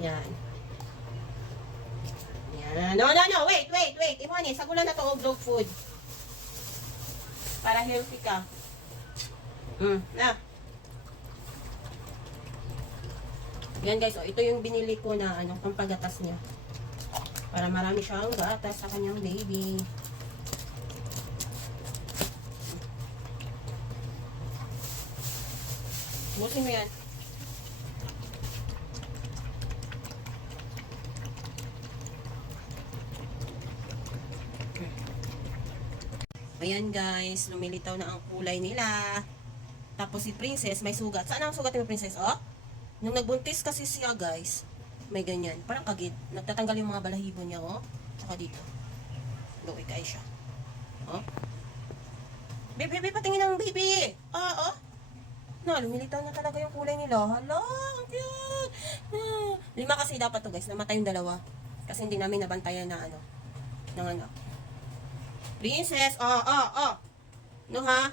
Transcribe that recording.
Yan. Yan. No, no, no. Wait. Imani, sagulan na to og dog food. Para healthy ka. Na. Yan guys, ito yung binili ko na pampagatas niya. Para marami siyang gatas sa kanyang baby. Busin mo yan. Ayan guys, lumilitaw na ang kulay nila. Tapos si Princess may sugat. Saan ang sugat ni Princess? Oh? Nung nagbuntis kasi siya guys, may ganyan. Parang kagid. Nagtatanggal yung mga balahibo niya, oh. Saka dito. Look, ikay siya. Oh. Baby, patingin ang baby. Oh. Na, lumilitaw na talaga yung kulay nila. Hala, ang cute. 5 kasi dapat to guys. Namatay yung 2. Kasi hindi namin nabantayan na Princess, no ha?